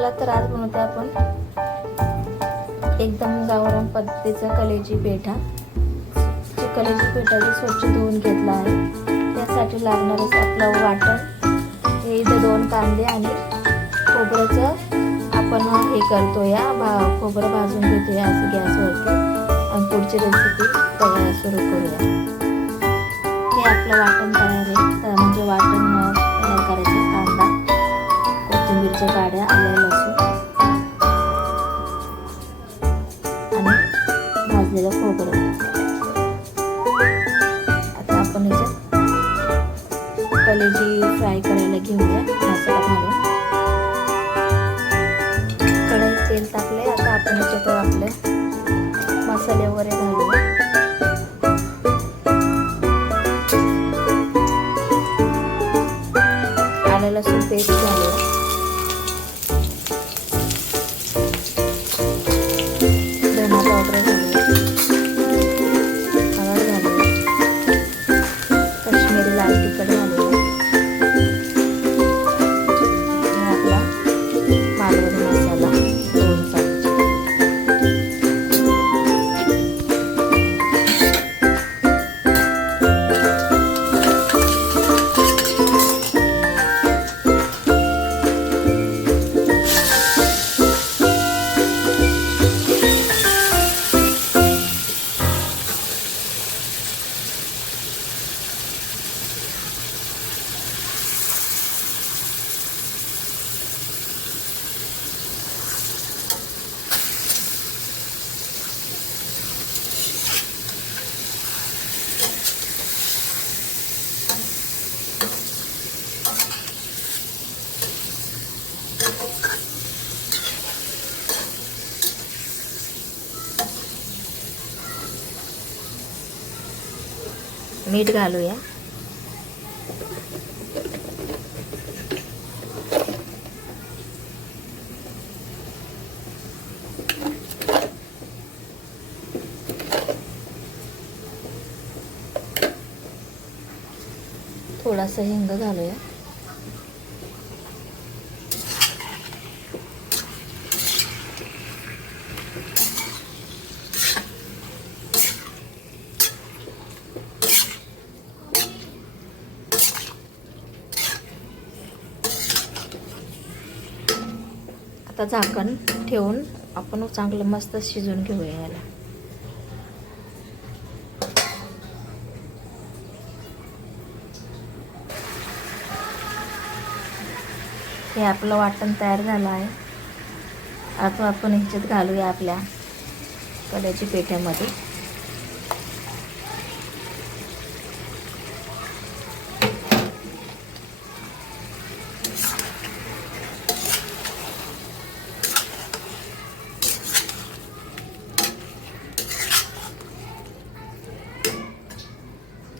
चला तर आज बनवते आपण एकदम गावरान पद्धतीचा कलेजी पेठा. कलेजी पेठा स्वच्छ धुवून घेतला आहे. त्यासाठी लागणारे आपलं वाटण हे इथं 2 कांदे आणि खोबऱ्याचं आपण हे करतो या खोबरं भाजून घेतो या असं गॅसवरती आणि पुढची रेसिपी सुरू करूया. हे आपलं वाटण तयार आहे. तर म्हणजे वाटण तयार करायचं कांदा, कोथिंबीरच्या काड्या, आलं लसूण आणि भाजलेलं खोबरं. आता आपण याच्यात कलेजी फ्राय करायला घेऊया. मसाला घालून कढईत तेल टाकले. आता आपण याच्यात आपले मसाले वगैरे घालूया. आलं लसूण पेस्ट घालूया. धना पावडर घालूया. हळद घालूया. काश्मीरी लाल तिखट घालूया. आपला मालवणी मसाला 2 चमचे. मीठ घालूया. थोडासा हिंग घालूया. आता झाकण ठेवून आपण चांगलं मस्त शिजवून घेऊया याला. हे आपलं वाटण तयार झालं आहे. आता आपण ह्याच्यात घालूया आपल्या कलेजी पेठ्यामध्ये.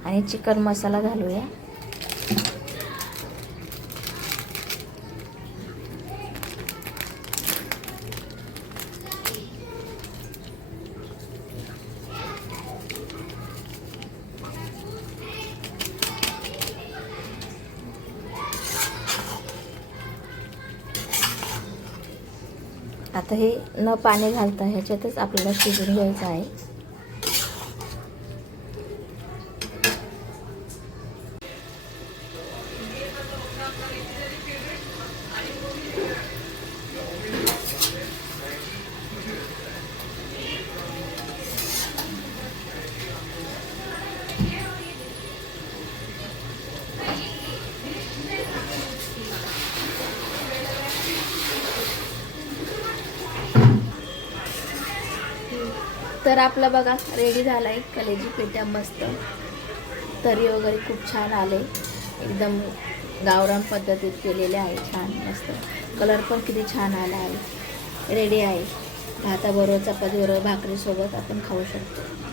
आणि चिकन मसाला घालूया. आता हे न पाणी घालता ह्याच्यातच आपल्याला शिजवून घ्यायचं आहे. तर आपलं बघा रेडी झाला आहे कलेजी पेठा. मस्त तरी वगैरे खूप छान आले. एकदम गावरान पद्धतीत केलेले आहे. छान मस्त कलर पण किती छान आला आहे. रेडी आहे. भाताबरोबर, चपातीबरोबर, भाकरीसोबत आपण खाऊ शकतो.